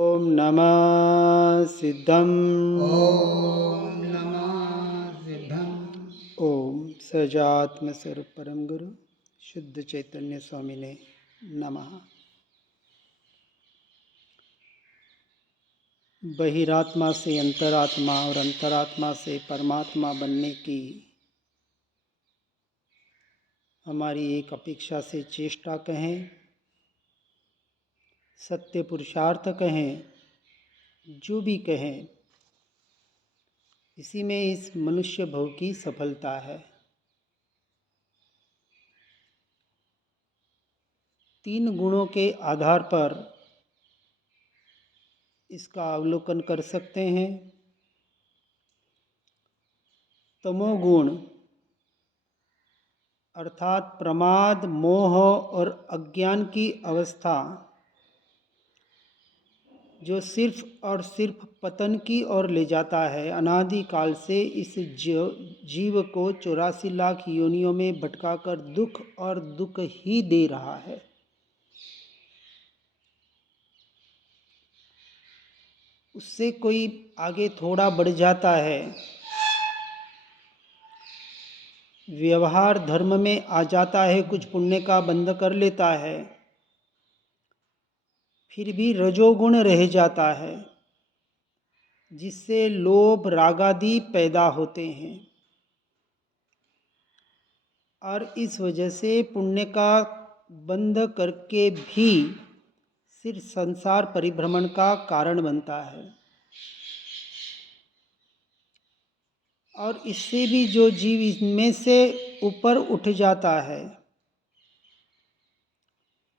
ओम नमः सिद्धम। ओम नमः सिद्धम। ओम सजात्म स्वरूप परम गुरु शुद्ध चैतन्य स्वामी ने नमः। बहिरात्मा से अंतरात्मा और अंतरात्मा से परमात्मा बनने की हमारी एक अपेक्षा से चेष्टा कहें, सत्य पुरुषार्थ कहें, जो भी कहें, इसी में इस मनुष्य भव की सफलता है। 3 गुणों के आधार पर इसका अवलोकन कर सकते हैं। तमोगुण अर्थात प्रमाद, मोह और अज्ञान की अवस्था जो सिर्फ और सिर्फ पतन की ओर ले जाता है, अनादिकाल से इस जीव को 84 लाख योनियों में भटकाकर दुख और दुख ही दे रहा है। उससे कोई आगे थोड़ा बढ़ जाता है, व्यवहार धर्म में आ जाता है, कुछ पुण्य का बंध कर लेता है, फिर भी रजोगुण रह जाता है, जिससे लोभ रागादि पैदा होते हैं और इस वजह से पुण्य का बंध करके भी सिर्फ संसार परिभ्रमण का कारण बनता है। और इससे भी जो जीव इनमें से ऊपर उठ जाता है,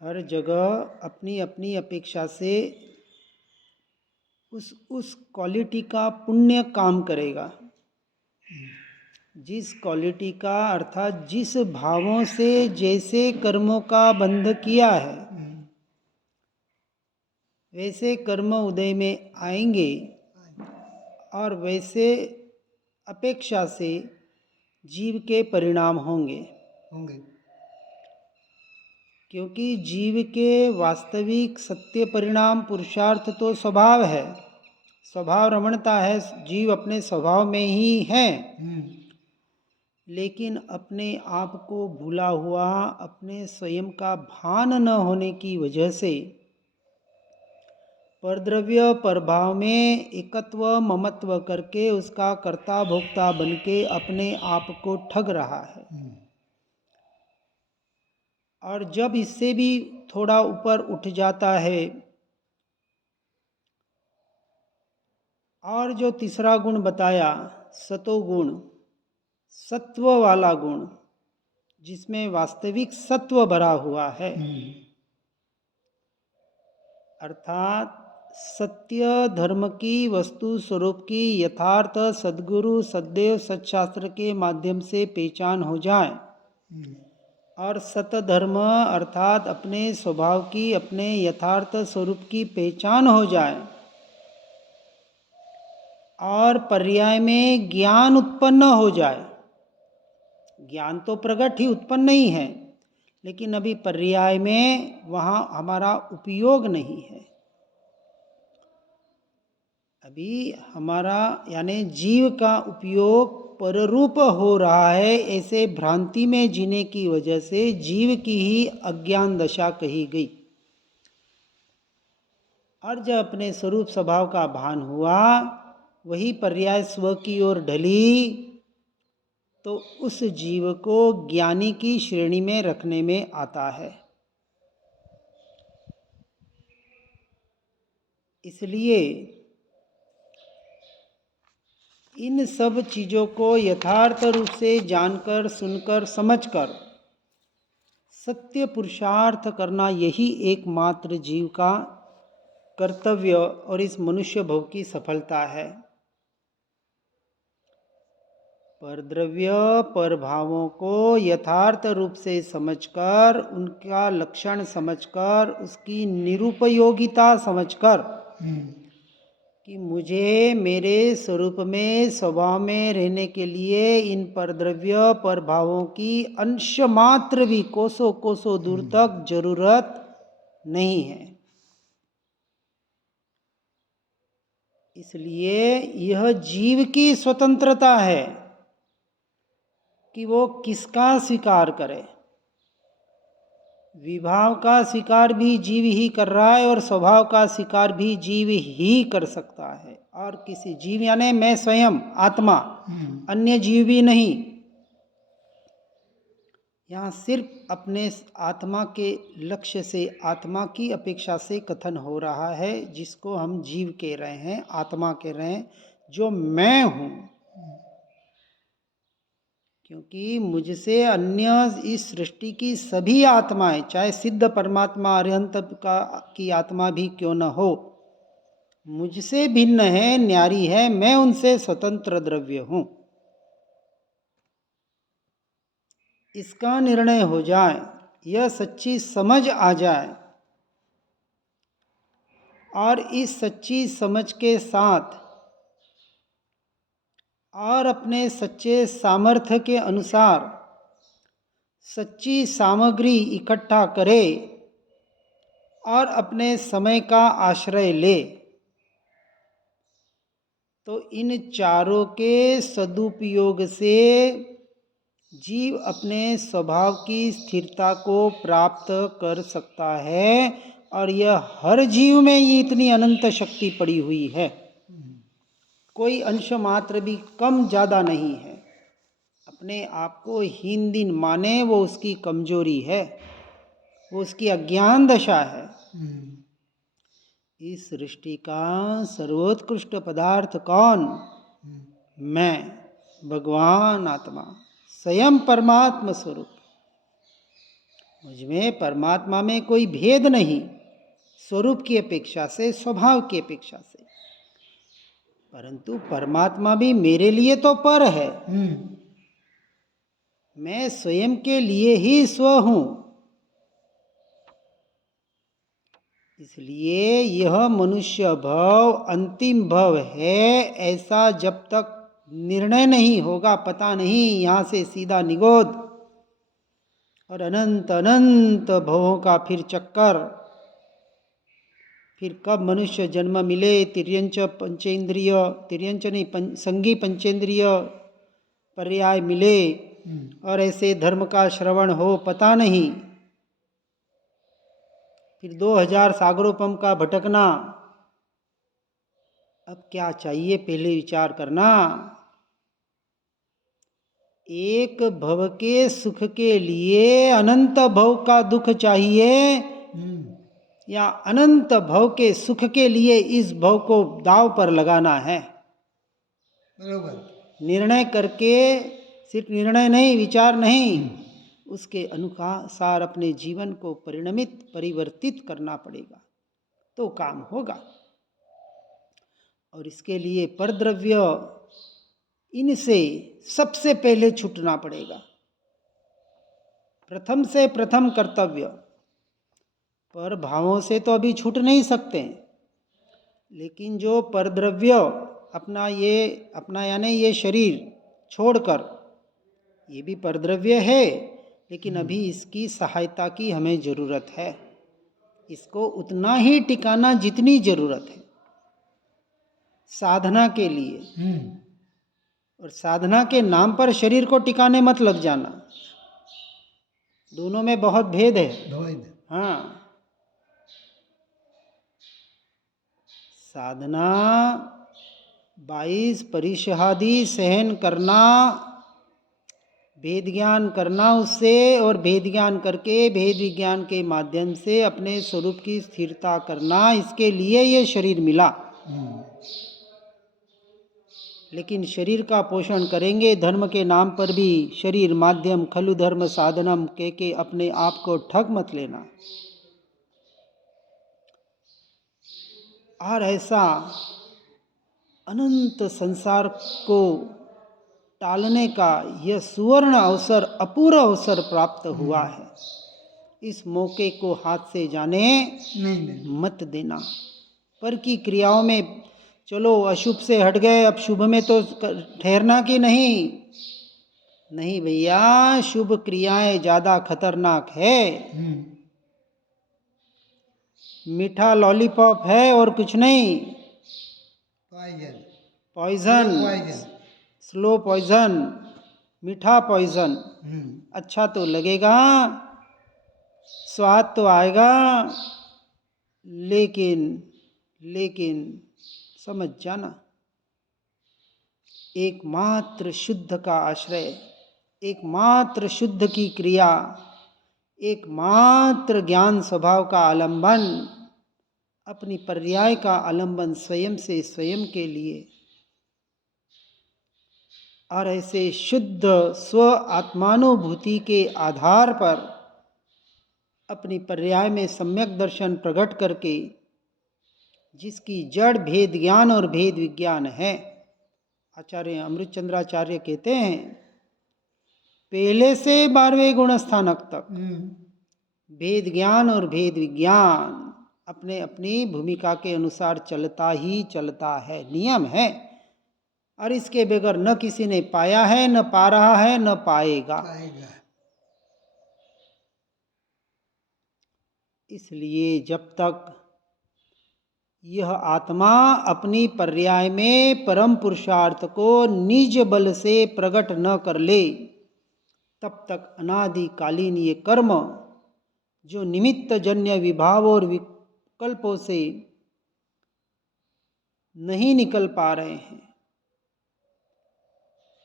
हर जगह अपनी अपनी अपेक्षा से उस क्वालिटी का पुण्य काम करेगा। जिस क्वालिटी का अर्थात जिस भावों से जैसे कर्मों का बंध किया है, वैसे कर्म उदय में आएंगे और वैसे अपेक्षा से जीव के परिणाम होंगे। क्योंकि जीव के वास्तविक सत्य परिणाम पुरुषार्थ तो स्वभाव है, स्वभाव रमणता है, जीव अपने स्वभाव में ही है। लेकिन अपने आप को भूला हुआ, अपने स्वयं का भान न होने की वजह से परद्रव्य परभाव में एकत्व ममत्व करके उसका कर्ता भोक्ता बन के अपने आप को ठग रहा है। और जब इससे भी थोड़ा ऊपर उठ जाता है और जो तीसरा गुण बताया सतोगुण, सत्व वाला गुण, जिसमें वास्तविक सत्व भरा हुआ है, अर्थात सत्य धर्म की वस्तु स्वरूप की यथार्थ सद्गुरु सद्देव सत्शास्त्र के माध्यम से पहचान हो जाए और सतधर्म अर्थात अपने स्वभाव की, अपने यथार्थ स्वरूप की पहचान हो जाए और पर्याय में ज्ञान उत्पन्न हो जाए। ज्ञान तो प्रकट ही उत्पन्न नहीं है, लेकिन अभी पर्याय में वहाँ हमारा उपयोग नहीं है। अभी हमारा यानी जीव का उपयोग पररूप हो रहा है, ऐसे भ्रांति में जीने की वजह से जीव की ही अज्ञान दशा कही गई। और जब अपने स्वरूप स्वभाव का भान हुआ, वही पर्याय स्व की ओर ढली, तो उस जीव को ज्ञानी की श्रेणी में रखने में आता है। इसलिए इन सब चीज़ों को यथार्थ रूप से जानकर, सुनकर, समझकर सत्य पुरुषार्थ करना यही एकमात्र जीव का कर्तव्य और इस मनुष्य भव की सफलता है। पर द्रव्य पर भावों को यथार्थ रूप से समझकर, उनका लक्षण समझकर, उसकी निरुपयोगिता समझकर कि मुझे मेरे स्वरूप में, स्वभाव में रहने के लिए इन परद्रव्य पर भावों की अंश मात्र भी कोसों कोसों दूर तक जरूरत नहीं है। इसलिए यह जीव की स्वतंत्रता है कि वो किसका स्वीकार करे। विभाव का स्वीकार भी जीव ही कर रहा है और स्वभाव का स्वीकार भी जीव ही कर सकता है। और किसी जीव यानी मैं स्वयं आत्मा, अन्य जीव भी नहीं। यहाँ सिर्फ अपने आत्मा के लक्ष्य से, आत्मा की अपेक्षा से कथन हो रहा है, जिसको हम जीव कह रहे हैं, आत्मा कह रहे हैं, जो मैं हूँ। क्योंकि मुझसे अन्य इस सृष्टि की सभी आत्माएं, चाहे सिद्ध परमात्मा अरिहंत की आत्मा भी क्यों न हो, मुझसे भिन्न है, न्यारी है, मैं उनसे स्वतंत्र द्रव्य हूँ। इसका निर्णय हो जाए, यह सच्ची समझ आ जाए, और इस सच्ची समझ के साथ और अपने सच्चे सामर्थ्य के अनुसार सच्ची सामग्री इकट्ठा करे और अपने समय का आश्रय ले, तो इन चारों के सदुपयोग से जीव अपने स्वभाव की स्थिरता को प्राप्त कर सकता है। और यह हर जीव में ये इतनी अनंत शक्ति पड़ी हुई है, कोई अंश मात्र भी कम ज़्यादा नहीं है। अपने आप को हीन दिन माने वो उसकी कमजोरी है, वो उसकी अज्ञान दशा है। इस सृष्टि का सर्वोत्कृष्ट पदार्थ कौन? मैं, भगवान आत्मा, स्वयं परमात्मा स्वरूप। मुझमें, परमात्मा में कोई भेद नहीं, स्वरूप की अपेक्षा से, स्वभाव की अपेक्षा से। परंतु परमात्मा भी मेरे लिए तो पर है। मैं स्वयं के लिए ही स्व हूँ। इसलिए यह मनुष्य भव अंतिम भव है, ऐसा जब तक निर्णय नहीं होगा, पता नहीं, यहाँ से सीधा निगोद और अनंत अनंत भवों का फिर चक्कर। फिर कब मनुष्य जन्म मिले, तिर्यंच पंचेंद्रिय, तिर्यंच नहीं, संगी पंचेंद्रिय पर्याय मिले और ऐसे धर्म का श्रवण हो, पता नहीं। फिर 2000 सागरोपम का भटकना। अब क्या चाहिए, पहले विचार करना। एक भव के सुख के लिए अनंत भव का दुख चाहिए, या अनंत भव के सुख के लिए इस भव को दांव पर लगाना है? बरोबर। निर्णय करके, सिर्फ निर्णय नहीं, विचार नहीं, उसके अनुसार अपने जीवन को परिवर्तित करना पड़ेगा, तो काम होगा। और इसके लिए परद्रव्य, इनसे सबसे पहले छूटना पड़ेगा। प्रथम से प्रथम कर्तव्य। पर भावों से तो अभी छूट नहीं सकते, लेकिन जो परद्रव्य अपना यानी ये शरीर छोड़कर, ये भी परद्रव्य है, लेकिन अभी इसकी सहायता की हमें ज़रूरत है। इसको उतना ही टिकाना जितनी ज़रूरत है साधना के लिए। और साधना के नाम पर शरीर को टिकाने मत लग जाना, दोनों में बहुत भेद है। हाँ, साधना 22 परिशहादि सहन करना, भेद ज्ञान करना उससे, और भेद ज्ञान करके भेद विज्ञान के माध्यम से अपने स्वरूप की स्थिरता करना, इसके लिए ये शरीर मिला। लेकिन शरीर का पोषण करेंगे धर्म के नाम पर भी, शरीर माध्यम खलु धर्म साधनम के अपने आप को ठग मत लेना। और ऐसा अनंत संसार को टालने का यह सुवर्ण अवसर, अपूर्व अवसर प्राप्त हुआ है। इस मौके को हाथ से जाने नहीं मत देना। पर की क्रियाओं में चलो अशुभ से हट गए, अब शुभ में तो ठहरना कि नहीं? नहीं भैया, शुभ क्रियाएं ज़्यादा खतरनाक है। मीठा लॉलीपॉप है और कुछ नहीं। Poison poison, poison slow poison, मीठा पॉइजन। अच्छा तो लगेगा, स्वाद तो आएगा, लेकिन लेकिन समझ जाना, एकमात्र शुद्ध का आश्रय, एकमात्र शुद्ध की क्रिया, एकमात्र ज्ञान स्वभाव का आलंबन, अपनी पर्याय का आलंबन स्वयं से स्वयं के लिए, और ऐसे शुद्ध स्व आत्मानुभूति के आधार पर अपनी पर्याय में सम्यक दर्शन प्रकट करके, जिसकी जड़ भेद ज्ञान और भेद विज्ञान है। आचार्य अमृतचंद्राचार्य कहते हैं, पहले से 12वें गुण स्थानक तक भेद ज्ञान और भेद विज्ञान अपने अपनी भूमिका के अनुसार चलता ही चलता है, नियम है, और इसके बगैर न किसी ने पाया है, न पा रहा है, न पाएगा। इसलिए जब तक यह आत्मा अपनी पर्याय में परम पुरुषार्थ को निज बल से प्रकट न कर ले, तब तक अनादिकालीन ये कर्म जो निमित्त जन्य विभाव और विकल्पों से नहीं निकल पा रहे हैं,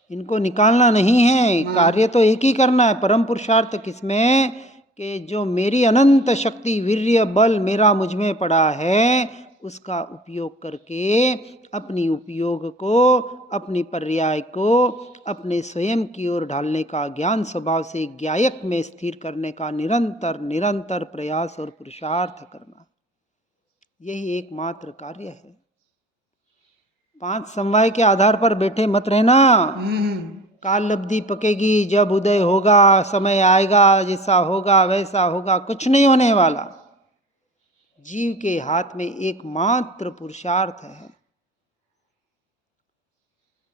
इनको निकालना नहीं है, कार्य तो एक ही करना है। परम पुरुषार्थ किसमें, कि जो मेरी अनंत शक्ति वीर्य बल मेरा मुझ में पड़ा है, उसका उपयोग करके अपनी उपयोग को, अपनी पर्याय को अपने स्वयं की ओर ढालने का, ज्ञान स्वभाव से ज्ञायक में स्थिर करने का निरंतर निरंतर प्रयास और पुरुषार्थ करना, यही एकमात्र कार्य है। 5 समवाय के आधार पर बैठे मत रहना। काल लब्धि पकेगी, जब उदय होगा, समय आएगा, जैसा होगा वैसा होगा, कुछ नहीं होने वाला। जीव के हाथ में एकमात्र पुरुषार्थ है।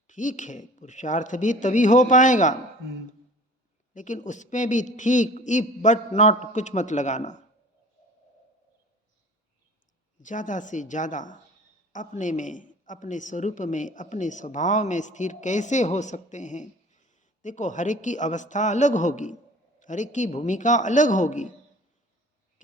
ठीक है, पुरुषार्थ भी तभी हो पाएगा, लेकिन उसमें भी ठीक, इफ बट नॉट कुछ मत लगाना। ज़्यादा से ज़्यादा अपने में, अपने स्वरूप में, अपने स्वभाव में स्थिर कैसे हो सकते हैं। देखो, हर एक की अवस्था अलग होगी, हर एक की भूमिका अलग होगी।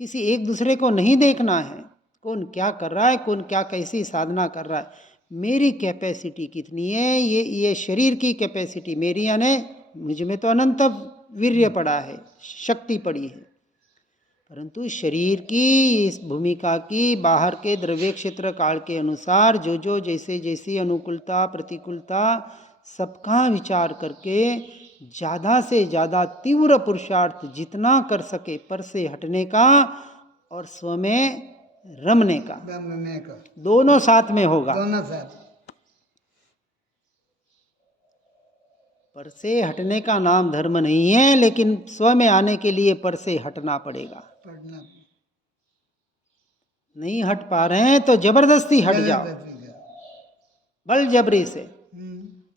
किसी एक दूसरे को नहीं देखना है, कौन क्या कर रहा है, कौन क्या कैसी साधना कर रहा है। मेरी कैपेसिटी कितनी है, ये शरीर की कैपेसिटी मेरी, यानी मुझ में तो अनंत वीर्य पड़ा है, शक्ति पड़ी है, परंतु शरीर की इस भूमिका की बाहर के द्रव्य क्षेत्र काल के अनुसार जो जैसे जैसी अनुकूलता प्रतिकूलता सबका विचार करके ज़्यादा से ज़्यादा तीव्र पुरुषार्थ जितना कर सके पर से हटने का और स्व में रमने का, दोनों साथ में होगा। दोनों साथ। पर से हटने का नाम धर्म नहीं है, लेकिन स्व में आने के लिए पर से हटना पड़ेगा। नहीं हट पा रहे हैं तो जबरदस्ती हट जाओ, बल जबरी से।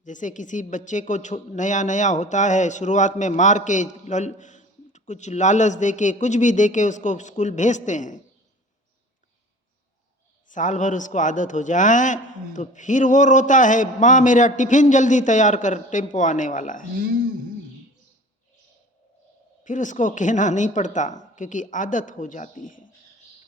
जैसे किसी बच्चे को नया नया होता है, शुरुआत में मार के कुछ लालच दे के कुछ भी दे के उसको स्कूल भेजते हैं, साल भर उसको आदत हो जाए तो फिर वो रोता है, माँ मेरा टिफिन जल्दी तैयार कर, टेम्पो आने वाला है। फिर उसको कहना नहीं पड़ता, क्योंकि आदत हो जाती है,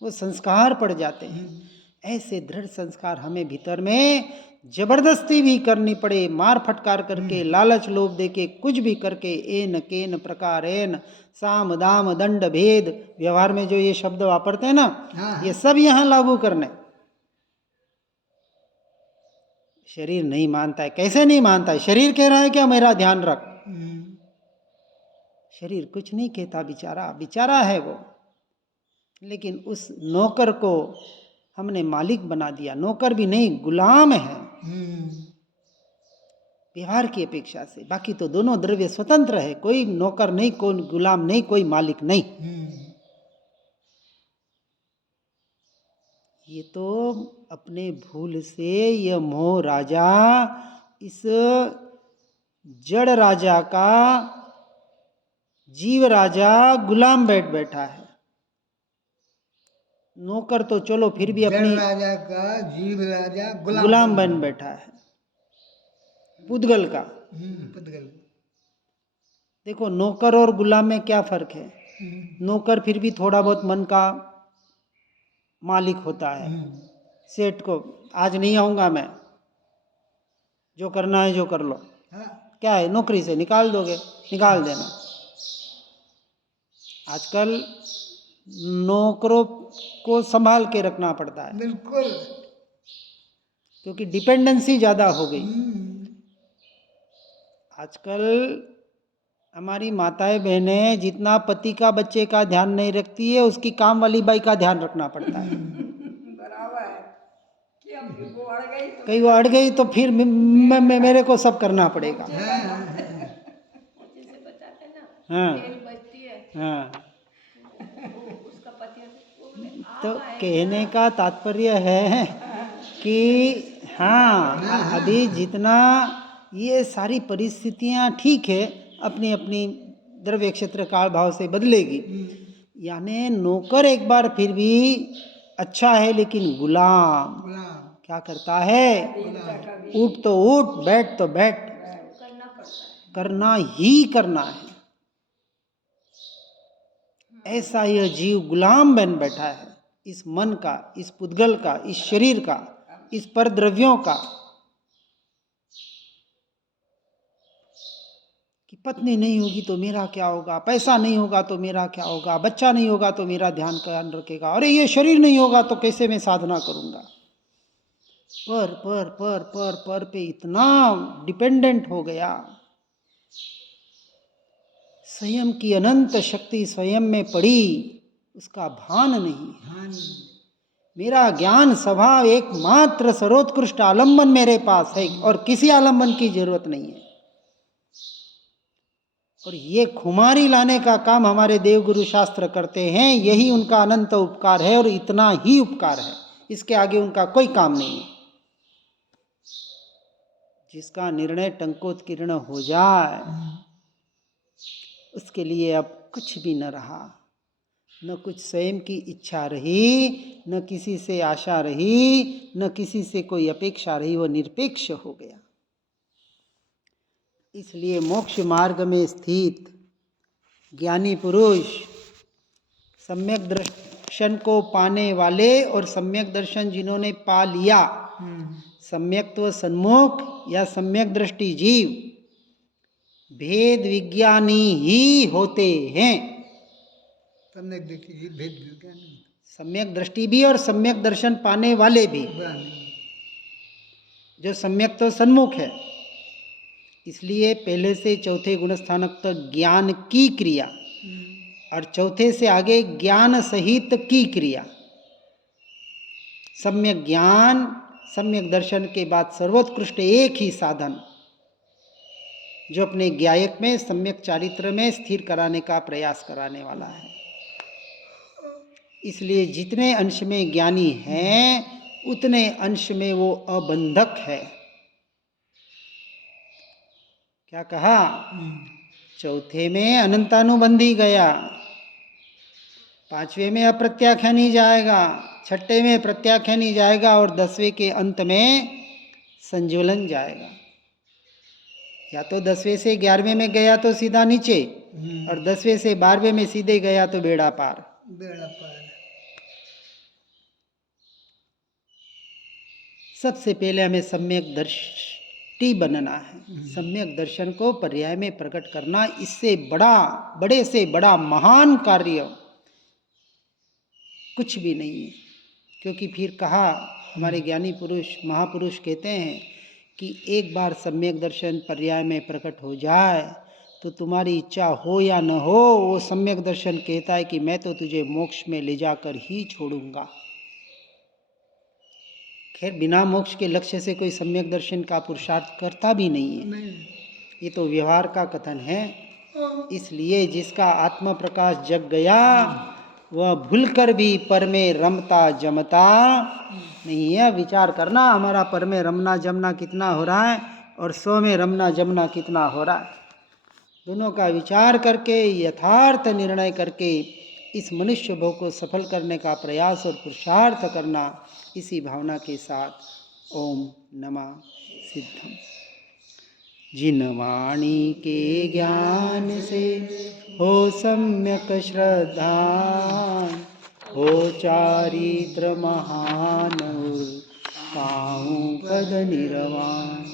वो संस्कार पड़ जाते हैं। ऐसे दृढ़ संस्कार हमें भीतर में जबरदस्ती भी करनी पड़े, मार फटकार करके, लालच लोभ देके, कुछ भी करके, एन केन प्रकार एन साम दाम दंड भेद, व्यवहार में जो ये शब्द वापरते हैं ना, ये सब यहाँ लागू करने। शरीर नहीं मानता है। कैसे नहीं मानता है? शरीर कह रहा है क्या मेरा ध्यान रख। शरीर कुछ नहीं कहता, बेचारा बेचारा है वो, लेकिन उस नौकर को हमने मालिक बना दिया। नौकर भी नहीं, गुलाम है व्यवहार की अपेक्षा से। बाकी तो दोनों द्रव्य स्वतंत्र है, कोई नौकर नहीं, कोई गुलाम नहीं, कोई मालिक नहीं। ये तो अपने भूल से यह मोह राजा इस जड़ राजा का जीव राजा गुलाम बैठा है। नौकर तो चलो फिर भी जड़ अपनी राजा का जीव राजा गुलाम बन बैठा है, पुद्गल का। पुद्गल। देखो नौकर और गुलाम में क्या फर्क है? नौकर फिर भी थोड़ा बहुत मन का मालिक होता है। सेठ को आज नहीं आऊंगा मैं, जो करना है जो कर लो। हाँ, क्या है, नौकरी से निकाल दोगे, निकाल देना। आजकल नौकरों को संभाल के रखना पड़ता है बिल्कुल। क्योंकि डिपेंडेंसी ज़्यादा हो गई। आजकल हमारी माताएं बहनें जितना पति का बच्चे का ध्यान नहीं रखती है, उसकी काम वाली बाई का ध्यान रखना पड़ता है। कहीं वो अड़ गई तो फिर मेरे को सब करना पड़ेगा। हाँ हाँ। तो कहने का तात्पर्य है कि हाँ, अभी जितना ये सारी परिस्थितियाँ ठीक है, अपनी अपनी द्रव्य क्षेत्र काल भाव से बदलेगी। यानी नौकर एक बार फिर भी अच्छा है, लेकिन गुलाम क्या करता है? उठ तो उठ, बैठ तो बैठ, करना ही करना है। ऐसा यह जीव गुलाम बन बैठा है, इस मन का, इस पुद्गल का, इस शरीर का, इस पर द्रव्यों का, कि पत्नी नहीं होगी तो मेरा क्या होगा, पैसा नहीं होगा तो मेरा क्या होगा, बच्चा नहीं होगा तो मेरा ध्यान कौन रखेगा, अरे ये शरीर नहीं होगा तो कैसे मैं साधना करूंगा। पर पे इतना डिपेंडेंट हो गया। स्वयं की अनंत शक्ति स्वयं में पड़ी, उसका भान नहीं। मेरा ज्ञान स्वभाव एकमात्र सर्वोत्कृष्ट आलम्बन मेरे पास है और किसी आलम्बन की जरूरत नहीं है। और ये खुमारी लाने का काम हमारे देवगुरु शास्त्र करते हैं, यही उनका अनंत उपकार है और इतना ही उपकार है, इसके आगे उनका कोई काम नहीं है। जिसका निर्णय टंकोत्कीर्ण हो जाए उसके लिए अब कुछ भी न रहा, न कुछ स्वयं की इच्छा रही, न किसी से आशा रही, न किसी से कोई अपेक्षा रही, वो निरपेक्ष हो गया। इसलिए मोक्ष मार्ग में स्थित ज्ञानी पुरुष, सम्यक दर्शन को पाने वाले और सम्यक दर्शन जिन्होंने पा लिया, सम्यक्त्व सन्मुख या सम्यक दृष्टि जीव भेद विज्ञानी ही होते हैं। सम्यक दृष्टि जी भेद विज्ञानी, सम्यक दृष्टि भी और सम्यक दर्शन पाने वाले भी, जो सम्यक तो सन्मुख है। इसलिए पहले से चौथे गुणस्थानक तक ज्ञान की क्रिया और चौथे से आगे ज्ञान सहित की क्रिया। सम्यक ज्ञान, सम्यक दर्शन के बाद सर्वोत्कृष्ट एक ही साधन, जो अपने ज्ञायक में सम्यक चारित्र में स्थिर कराने का प्रयास कराने वाला है। इसलिए जितने अंश में ज्ञानी हैं उतने अंश में वो अबंधक है। क्या कहा? चौथे में अनंतानुबंधी गया, पांचवें में अप्रत्याख्यानी जाएगा, छठे में प्रत्याख्यानी जाएगा और 10वें के अंत में संज्वलन जाएगा। या तो 10वें से 11वें में गया तो सीधा नीचे, और 10वें से 12वें में सीधे गया तो बेड़ा पार। सबसे पहले हमें सम्यक दृष्टि बनना है, सम्यक दर्शन को पर्याय में प्रकट करना। इससे बड़े से बड़ा महान कार्य कुछ भी नहीं है। क्योंकि फिर कहा, हमारे ज्ञानी पुरुष महापुरुष कहते हैं कि एक बार सम्यक दर्शन पर्याय में प्रकट हो जाए तो तुम्हारी इच्छा हो या न हो, वो सम्यक दर्शन कहता है कि मैं तो तुझे मोक्ष में ले जाकर ही छोड़ूंगा। खैर बिना मोक्ष के लक्ष्य से कोई सम्यक दर्शन का पुरुषार्थ करता भी नहीं है, ये तो व्यवहार का कथन है। इसलिए जिसका आत्म प्रकाश जग गया वह भूलकर भी पर में रमता जमता नहीं है। विचार करना, हमारा पर में रमना जमना कितना हो रहा है और स्व में रमना जमना कितना हो रहा है। दोनों का विचार करके यथार्थ निर्णय करके इस मनुष्य भोग को सफल करने का प्रयास और पुरुषार्थ करना, इसी भावना के साथ ओम नमः सिद्धम। जिन वाणी के ज्ञान से हो सम्यक श्रद्धा, हो चारित्र महान पाऊं पद निर्वाण।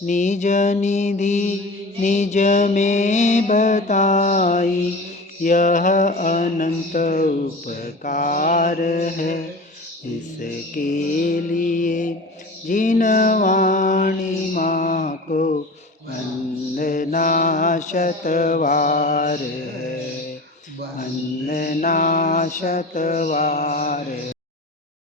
निज निधि निज में बताई, यह अनंत उपकार है। इसके लिए जिन वाणी माँ को वंदना शतवार है, वंदना शतवार।